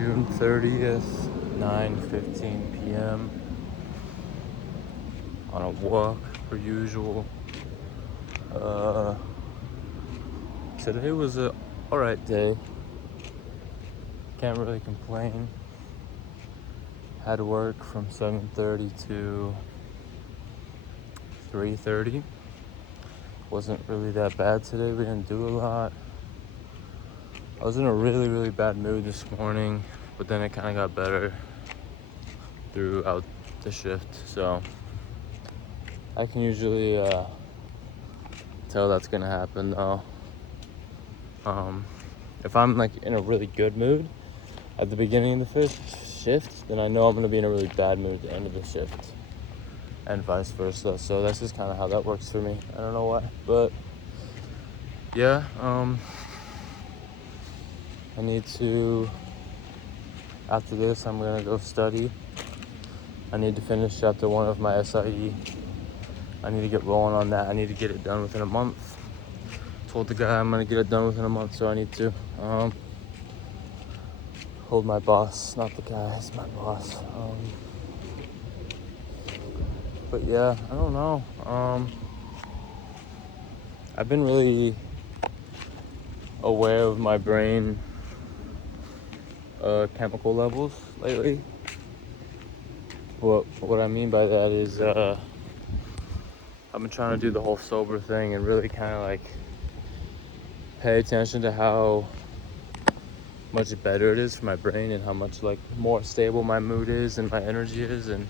June 30th, 9:15 p.m. on a walk per usual. Today was a alright day. Can't really complain. Had work from 7:30 to 3:30. Wasn't really that bad today. We didn't do a lot. I was in a really bad mood this morning, but then it kind of got better throughout the shift. So I can usually tell that's gonna happen though. If I'm like in a really good mood at the beginning of the fifth shift, then I know I'm gonna be in a really bad mood at the end of the shift, and vice versa. So that's just kind of how that works for me. I don't know why, but yeah. I need to, after this, I'm gonna go study. I need to finish chapter 1 of my SIE. I need to get rolling on that. I need to get it done within a month. Told the guy I'm gonna get it done within a month, so I need to hold my boss, not the guy, it's my boss. But yeah, I don't know. I've been really aware of my brain chemical levels lately. What I mean by that is I've been trying to do the whole sober thing and really kind of like pay attention to how much better it is for my brain and how much like more stable my mood is and my energy is. And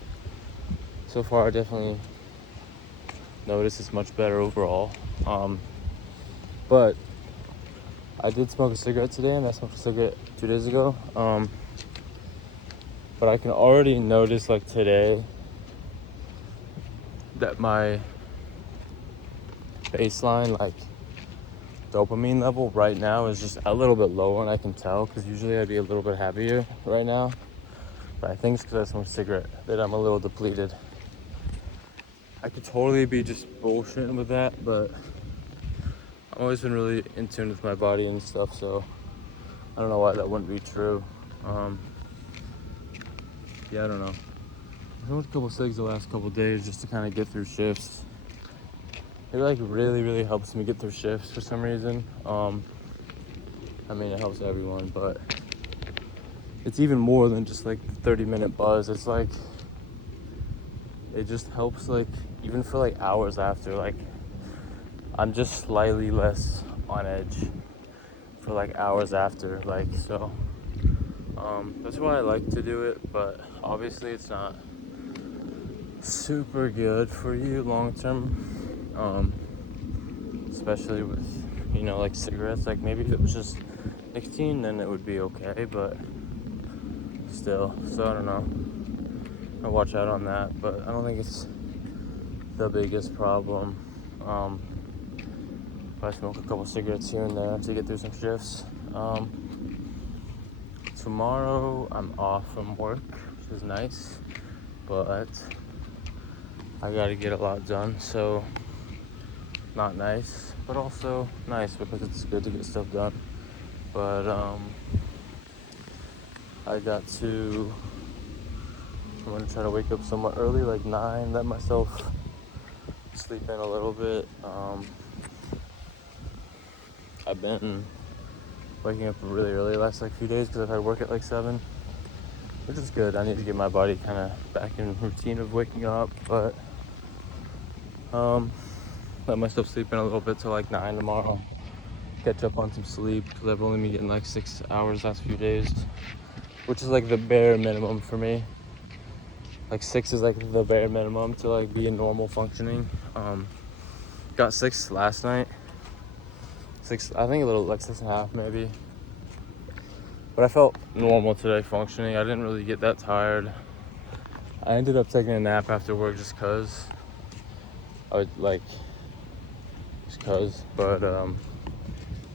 so far I definitely notice it's much better overall. But I did smoke a cigarette today, and I smoked a cigarette 2 days ago. But I can already notice like today that my baseline like dopamine level right now is just a little bit lower, and I can tell because usually I'd be a little bit happier right now. But I think it's because I smoked a cigarette that I'm a little depleted. I could totally be just bullshitting with that, but I've always been really in tune with my body and stuff, so I don't know why that wouldn't be true. Yeah, I don't know. I smoked a couple cigs the last couple days just to kind of get through shifts. It like really helps me get through shifts for some reason. I mean, it helps everyone, but it's even more than just like the 30-minute buzz. It's like it just helps like even for like hours after. Like I'm just slightly less on edge for like hours after. Like so. That's why I like to do it, but obviously it's not super good for you long term, especially with, you know, like cigarettes. Like maybe if it was just nicotine, then it would be okay, but still. So I don't know. I'll watch out on that, but I don't think it's the biggest problem. If I smoke a couple cigarettes here and there to get through some shifts. Tomorrow I'm off from work, which is nice, but I gotta get a lot done, so not nice, but also nice because it's good to get stuff done. But I'm gonna try to wake up somewhat early, like 9, let myself sleep in a little bit. I've been waking up really early the last like few days because I've had work at like 7, which is good. I need to get my body kind of back in routine of waking up, but let myself sleep in a little bit till like 9 tomorrow. Catch up on some sleep because I've only been getting like 6 hours last few days, which is like the bare minimum for me. Like 6 is like the bare minimum to like be in normal functioning. Got 6 last night. 6, I think a little like 6.5 maybe. But I felt normal today functioning. I didn't really get that tired. I ended up taking a nap after work just cause. But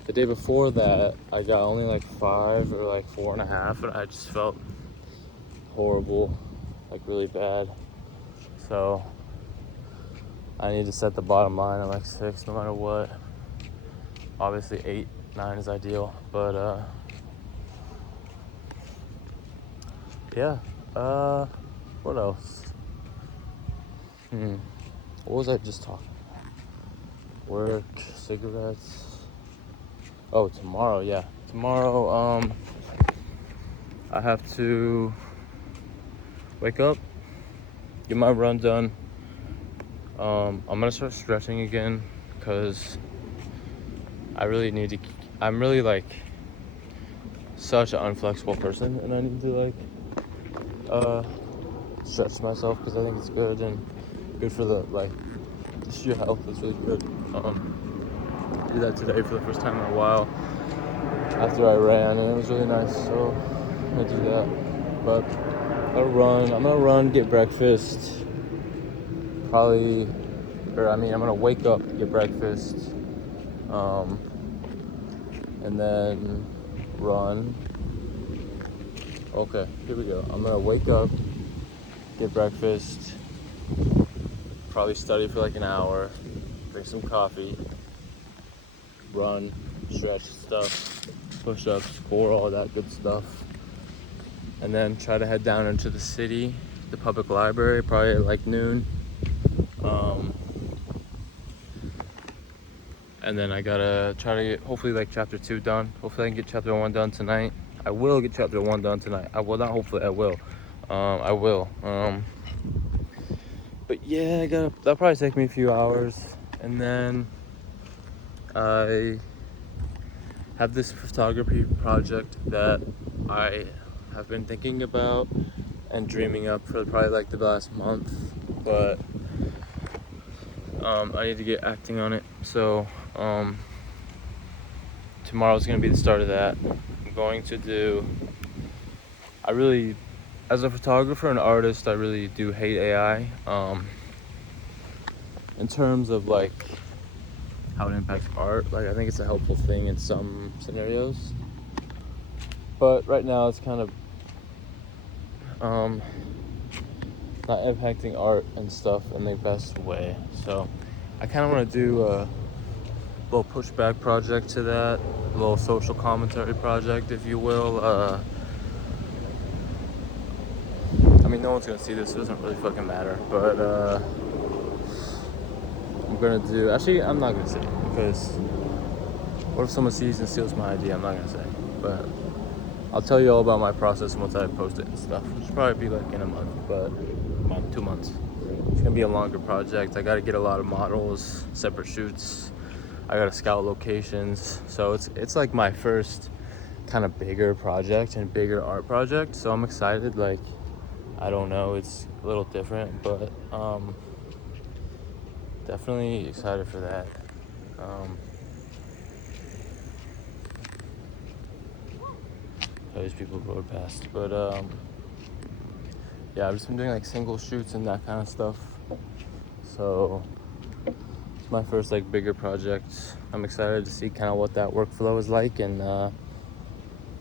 the day before that, I got only like 5 or like 4.5, and I just felt horrible, like really bad. So I need to set the bottom line at like 6 no matter what. Obviously 8, 9 is ideal, but yeah. What else? What was I just talking about? Work, cigarettes. Oh, tomorrow, yeah. Tomorrow, I have to wake up, get my run done. I'm gonna start stretching again because I really need to. I'm really like such an unflexible person, and I need to like stretch myself because I think it's good and good for the like just your health. It's really good. I did that today for the first time in a while after I ran, and it was really nice. So I'm gonna do that. But I'm gonna run, get breakfast. Probably, I'm gonna wake up, get breakfast, and then run. Okay, here we go. I'm gonna wake up, get breakfast, probably study for like an hour, drink some coffee, run, stretch stuff, push-ups, core, all that good stuff, and then try to head down into the city, the public library, probably at like noon. And then I gotta try to get hopefully like chapter 2 done. Hopefully I can get chapter 1 done tonight. I will get chapter 1 done tonight. I will not. Hopefully I will. I will. But yeah, that'll probably take me a few hours, and then I have this photography project that I have been thinking about and dreaming up for probably like the last month, but I need to get acting on it. So tomorrow's gonna be the start of that. I'm going to do. As a photographer and artist, I really do hate AI. In terms of like how it impacts art, like I think it's a helpful thing in some scenarios, but right now it's kind of not impacting art and stuff in the best way. So I kind of want to do a little pushback project to that, a little social commentary project, if you will. No one's gonna see this, so it doesn't really fucking matter, but I'm not gonna say it, because what if someone sees and steals my idea? I'm not gonna say, but I'll tell you all about my process once I post it and stuff, which will probably be like in a month, but 2 months. It's gonna be a longer project. I gotta get a lot of models, separate shoots. I gotta scout locations. So it's like my first kind of bigger project and bigger art project. So I'm excited. Like, I don't know, it's a little different, but definitely excited for that. These people rode past, but yeah, I've just been doing like single shoots and that kind of stuff. So it's my first like bigger project. I'm excited to see kind of what that workflow is like, and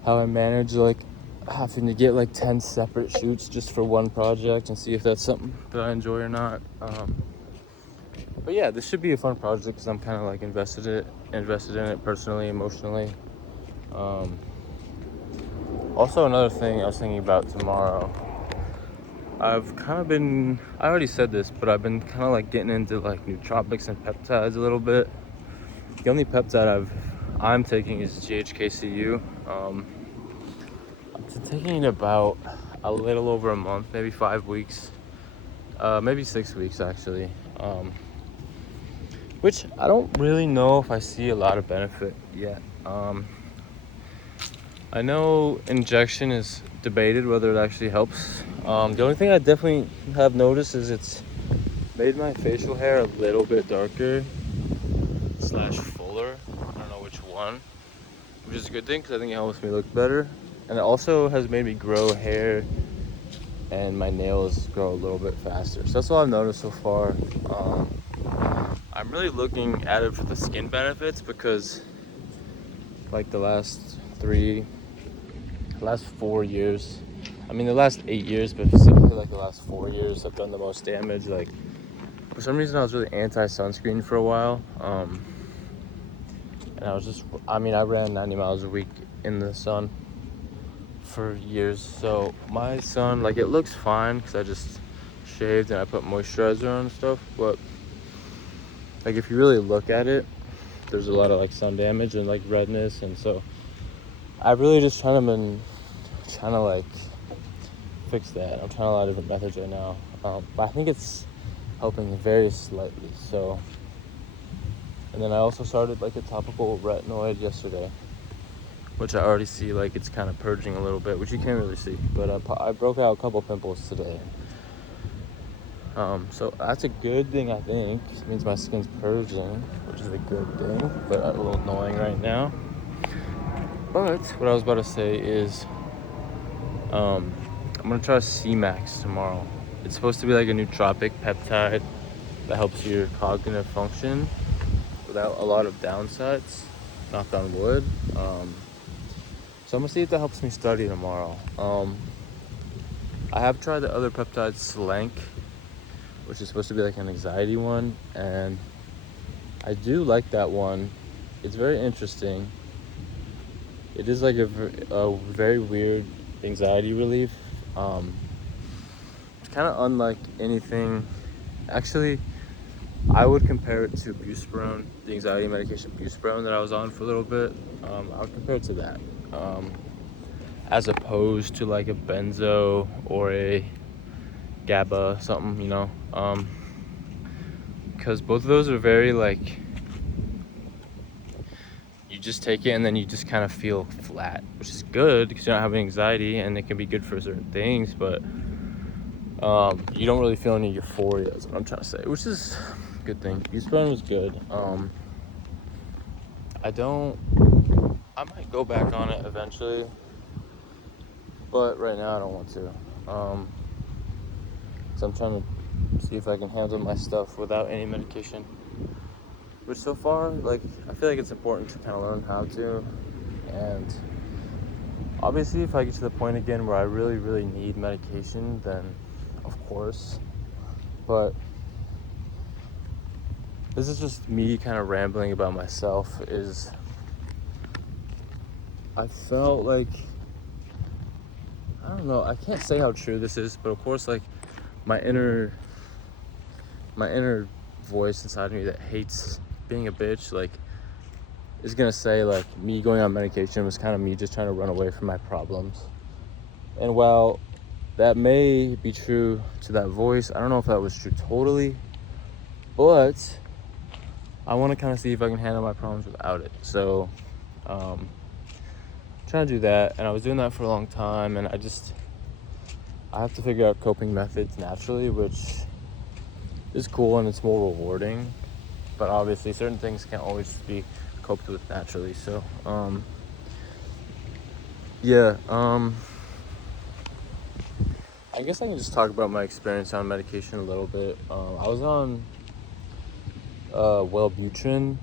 how I manage like having to get like 10 separate shoots just for one project, and see if that's something that I enjoy or not. But yeah, this should be a fun project because I'm kind of like invested in it personally, emotionally. Also, another thing I was thinking about tomorrow, I already said this, but I've been kind of like getting into like nootropics and peptides a little bit. The only peptide I'm taking is GHKCU. I've been taking it about a little over a month, maybe 5 weeks, maybe 6 weeks actually. Which I don't really know if I see a lot of benefit yet. I know injection is debated whether it actually helps. The only thing I definitely have noticed is it's made my facial hair a little bit darker / fuller. I don't know which one, which is a good thing because I think it helps me look better. And it also has made me grow hair and my nails grow a little bit faster. So that's all I've noticed so far. I'm really looking at it for the skin benefits, because like the last 4 years, the last 8 years, but specifically like the last 4 years have done the most damage. Like, for some reason I was really anti-sunscreen for a while, and I ran 90 miles a week in the sun for years. So my son, like, it looks fine because I just shaved and I put moisturizer on and stuff. But like, if you really look at it, there's a lot of like sun damage and like redness, and so I've really just trying to like fix that. I'm trying a lot of different methods right now, but I think it's helping very slightly. So, and then I also started like a topical retinoid yesterday, which I already see like it's kind of purging a little bit, which you can't really see, but I broke out a couple pimples today. So that's a good thing, I think. It means my skin's purging, which is a good thing, but a little annoying right now. But what I was about to say is, I'm gonna try C-Max tomorrow. It's supposed to be like a nootropic peptide that helps your cognitive function without a lot of downsides. Knock on wood. So I'm gonna see if that helps me study tomorrow. I have tried the other peptide, Slank, which is supposed to be like an anxiety one, and I do like that one. It's very interesting. It is like a very weird anxiety relief. It's kind of unlike anything. Actually, I would compare it to Buspirone, the anxiety medication Buspirone that I was on for a little bit. I would compare it to that, as opposed to like a benzo or a GABA, something, you know, because both of those are very like, you just take it and then you just kind of feel flat, which is good because you're not having anxiety, and it can be good for certain things, but you don't really feel any euphoria, is what I'm trying to say, which is a good thing. Buspirone was good. I might go back on it eventually, but right now I don't want to. So I'm trying to see if I can handle my stuff without any medication, which so far, like, I feel like it's important to kind of learn how to. And obviously, if I get to the point again where I really, really need medication, then of course. But this is just me kind of rambling about myself. I felt like, I don't know, I can't say how true this is, but of course, like, my inner voice inside of me that hates being a bitch, like, is gonna say like me going on medication was kind of me just trying to run away from my problems. And while that may be true to that voice, I don't know if that was true totally, but I want to kind of see if I can handle my problems without it. So trying to do that, and I was doing that for a long time, and I have to figure out coping methods naturally, which is cool and it's more rewarding, but obviously certain things can't always be coped with naturally. So I guess I can just talk about my experience on medication a little bit. I was on Wellbutrin,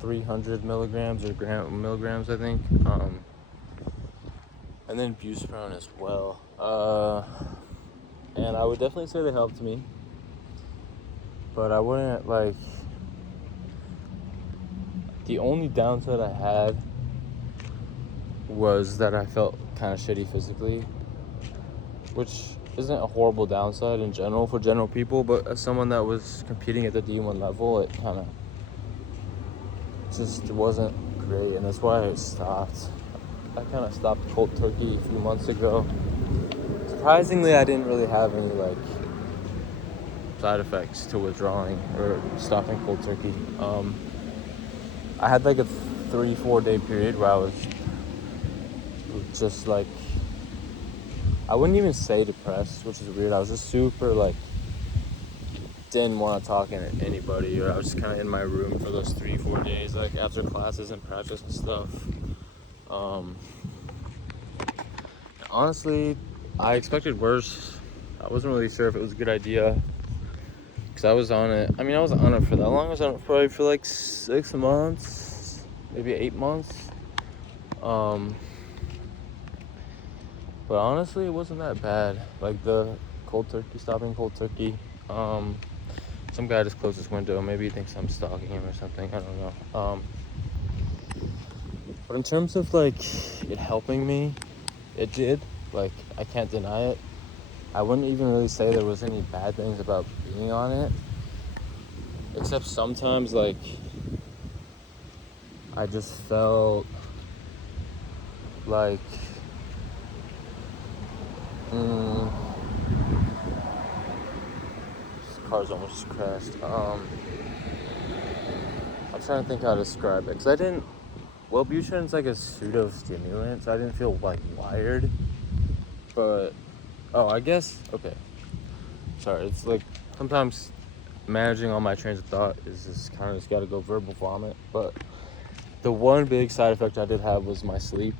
300 milligrams or milligrams, I think, and then Buspirone as well, and I would definitely say they helped me, but I wouldn't, like, the only downside I had was that I felt kind of shitty physically, which isn't a horrible downside in general for general people, but as someone that was competing at the D1 level, it kind of just wasn't great, and that's why I stopped. I kind of stopped cold turkey a few months ago. Surprisingly, I didn't really have any like side effects to withdrawing or stopping cold turkey. I had like a 3-4 day period where I was just like, I wouldn't even say depressed, which is weird. I was just super like, didn't want to talk to anybody, or I was just kind of in my room for those 3-4 days, like after classes and practice and stuff. Honestly, I expected worse. I wasn't really sure if it was a good idea, because I was on it. I mean, I wasn't on it for that long. I was on it probably for like 6 months, maybe 8 months. But honestly, it wasn't that bad. Like the stopping cold turkey. Some guy just closed his window. Maybe he thinks I'm stalking him or something. I don't know. But in terms of like it helping me, it did. Like, I can't deny it. I wouldn't even really say there was any bad things about being on it, except sometimes, like, I just felt like, this car's almost crashed. I'm trying to think how to describe it, because Wellbuten's like a pseudo-stimulant, so I didn't feel, like, wired, but, I guess, okay, sorry, it's like, sometimes managing all my trains of thought is just kind of just gotta go verbal vomit, but the one big side effect I did have was my sleep.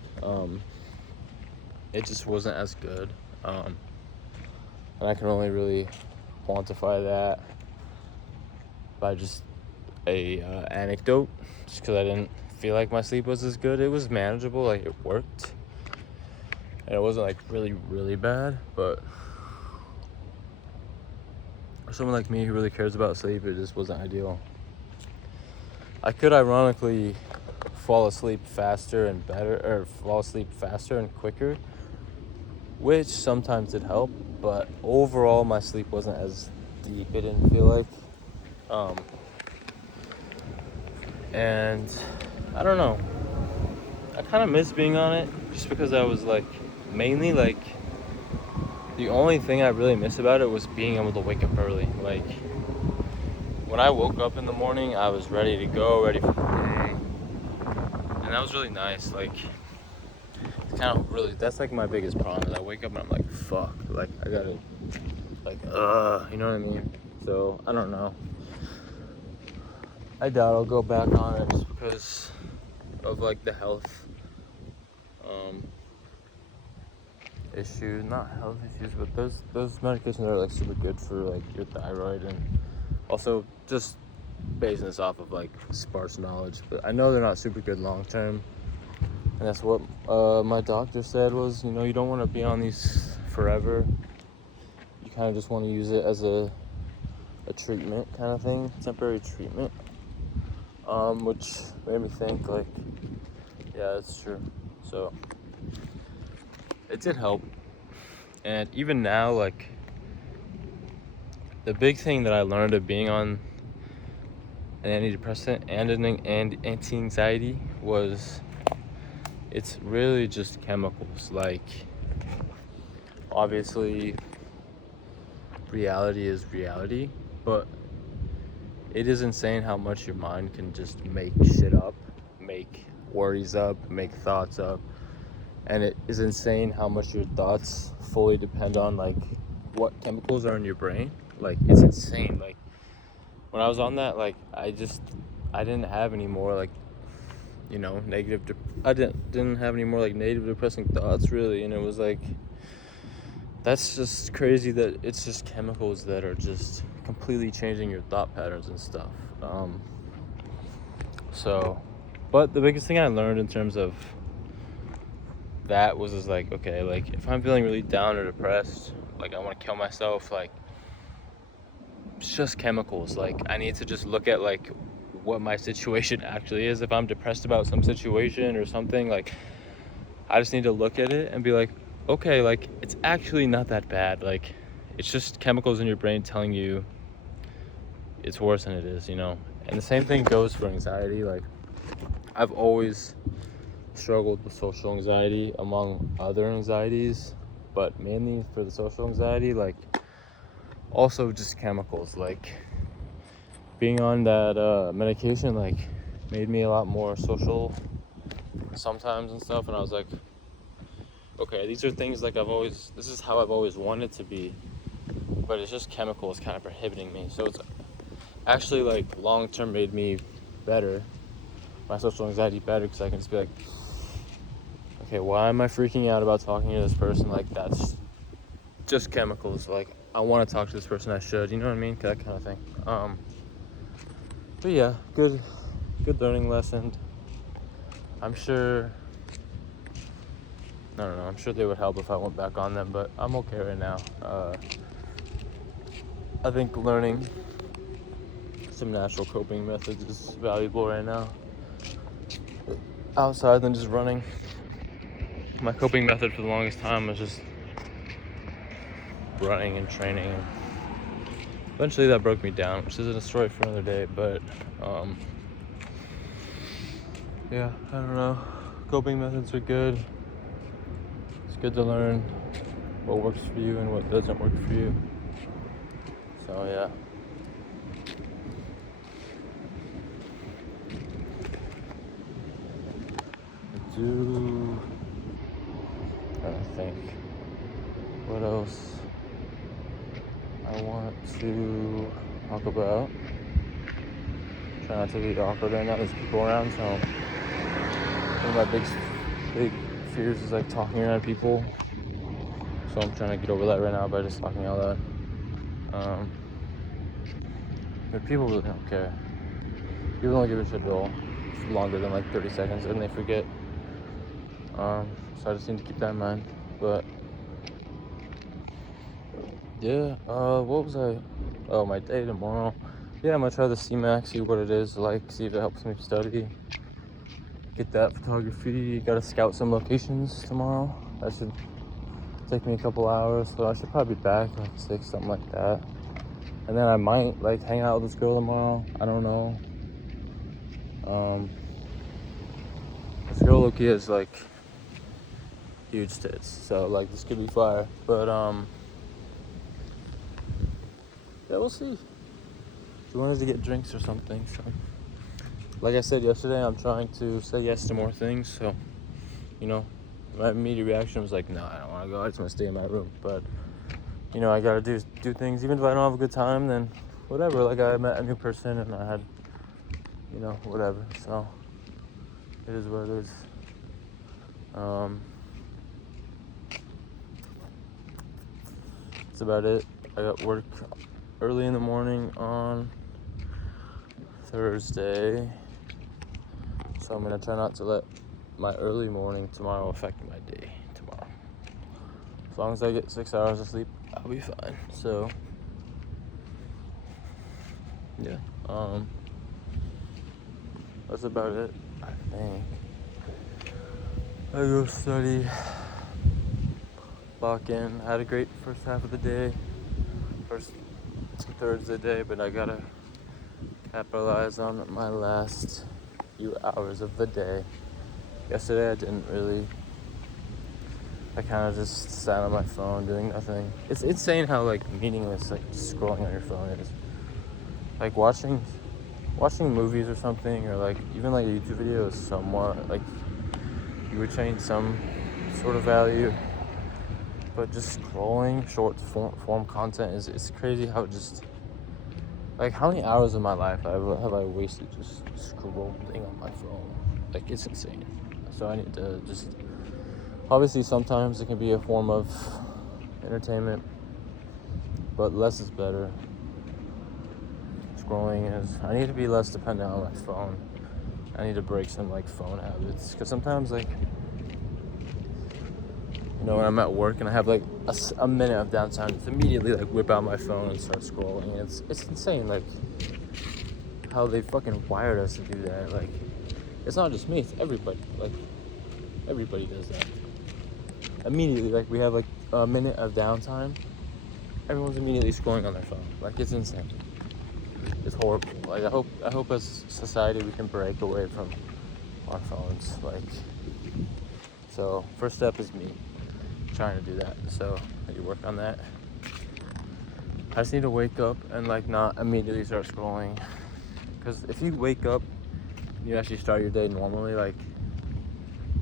It just wasn't as good, and I can only really quantify that by just a anecdote, just because I didn't feel like my sleep was as good. It was manageable, like, it worked, and it wasn't like really, really bad, but for someone like me who really cares about sleep, it just wasn't ideal. I could ironically fall asleep faster and quicker, which sometimes did help, but overall my sleep wasn't as deep, it didn't feel like. And I don't know, I kind of miss being on it, just because I was like, mainly like, the only thing I really miss about it was being able to wake up early. Like, when I woke up in the morning, I was ready to go, ready for the day, and that was really nice. Like, it's kind of really, that's like my biggest problem, is I wake up and I'm like, fuck, like, I gotta, like, you know what I mean? So, I don't know. I doubt I'll go back on it, just because of, like, the health issues, not health issues, but those medications are, like, super good for, like, your thyroid, and also just basing this off of, like, sparse knowledge, but I know they're not super good long term, and that's what my doctor said was, you know, you don't want to be on these forever. You kind of just want to use it as a treatment kind of thing, temporary treatment, which made me think, like, yeah, that's true. So it did help, and even now, like, the big thing that I learned of being on an antidepressant and an anti-anxiety was, it's really just chemicals. Like, obviously reality is reality, but it is insane how much your mind can just make shit up, make worries up, make thoughts up, and it is insane how much your thoughts fully depend on, like, what chemicals are in your brain. Like, it's insane. Like, when I was on that, like, I didn't have any more, like, you know, I didn't have any more, like, negative depressing thoughts, really, and it was like, that's just crazy that it's just chemicals that are just completely changing your thought patterns and stuff. But the biggest thing I learned in terms of that was, is like, okay, like, if I'm feeling really down or depressed, like, I want to kill myself, like, it's just chemicals. Like, I need to just look at, like, what my situation actually is. If I'm depressed about some situation or something, like, I just need to look at it and be like, okay, like, it's actually not that bad. Like, it's just chemicals in your brain telling you it's worse than it is, you know? And the same thing goes for anxiety. Like, I've always struggled with social anxiety among other anxieties, but mainly for the social anxiety, like, also just chemicals. Like, being on that medication, like, made me a lot more social sometimes and stuff, and I was like, okay, these are things, like, this is how I've always wanted to be, but it's just chemicals kind of prohibiting me. So it's actually, like, long term made me better, my social anxiety better, because I can just be like, okay, why am I freaking out about talking to this person? Like, that's just chemicals. Like, I want to talk to this person, I should, you know what I mean? That kind of thing. But yeah, good learning lesson. I'm sure they would help if I went back on them, but I'm okay right now. I think learning some natural coping methods is valuable right now, outside than just running. my coping method for the longest time was just running and training. Eventually that broke me down, which isn't a story for another day, but yeah, I don't know. Coping methods are good. It's good to learn what works for you and what doesn't work for you. So yeah. I think what else I want to talk about. Try not to be awkward right now. There's people around, so one of my big fears is like talking around people. So I'm trying to get over that right now by just talking out loud. But people really don't care. People don't give a shit at all. It's longer than like 30 seconds and they forget. So I just need to keep that in mind. But yeah, what was I? Oh, my day tomorrow. Yeah, I'm gonna try the CMAX, see what it is like, see if it helps me study. Get that photography. Gotta scout some locations tomorrow. That should take me a couple hours, so I should probably be back like 6, something like that. And then I might like hang out with this girl tomorrow. I don't know. This girl low-key is like huge tits, so like this could be fire. But yeah, we'll see. She wanted to get drinks or something, so like I said yesterday, I'm trying to say yes to more things. So, you know, my immediate reaction was like, no, I don't want to go. I just want to stay in my room. But you know, I gotta do things. Even if I don't have a good time, then whatever. Like I met a new person and I had, you know, whatever. So it is what it is. That's about it. I got work early in the morning on Thursday, so I'm gonna try not to let my early morning tomorrow affect my day tomorrow. As long as I get 6 hours of sleep, I'll be fine. So yeah, that's about it, I think. I go study, lock in. I had a great first half of the day, first 2/3 of the day, but I gotta capitalize on my last few hours of the day. Yesterday I didn't really. I kind of just sat on my phone doing nothing. It's insane how like meaningless like scrolling on your phone is. Like watching movies or something, or like even like a YouTube video is somewhat like you retain some sort of value. But just scrolling short form content it's crazy how it just like how many hours of my life have I wasted just scrolling on my phone. Like it's insane. So I need to just obviously sometimes it can be a form of entertainment, but less is better. Scrolling is, I need to be less dependent on my phone. I need to break some like phone habits, because sometimes like, you know, when I'm at work and I have like a minute of downtime, it's immediately like whip out my phone and start scrolling. It's insane like how they fucking wired us to do that. Like it's not just me, it's everybody. Like everybody does that. Immediately, like we have like a minute of downtime, everyone's immediately scrolling on their phone. Like it's insane. It's horrible. Like I hope as society we can break away from our phones. Like, so first step is me trying to do that. So I need to work on that. I just need to wake up and like not immediately start scrolling. Because if you wake up, you actually start your day normally, like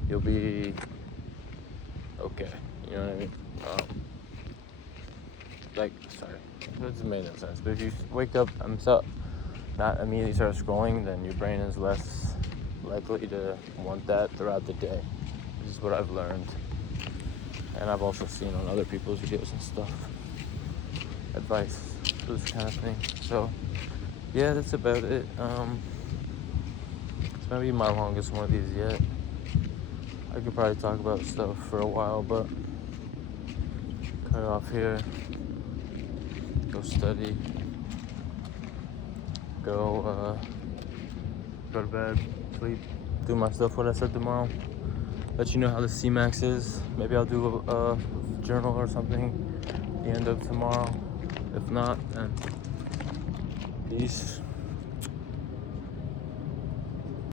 you'll be okay. You know what I mean? Like, sorry, that doesn't make no sense. But if you wake up and not immediately start scrolling, then your brain is less likely to want that throughout the day. This is what I've learned. And I've also seen on other people's videos and stuff. Advice for this kind of thing. So, yeah, that's about it. It's gonna be my longest one of these yet. I could probably talk about stuff for a while, but cut it off here. Go study. Go to bed, sleep, do my stuff what I said tomorrow. let you know how the C-Max is. Maybe I'll do a journal or something at the end of tomorrow. If not, then peace.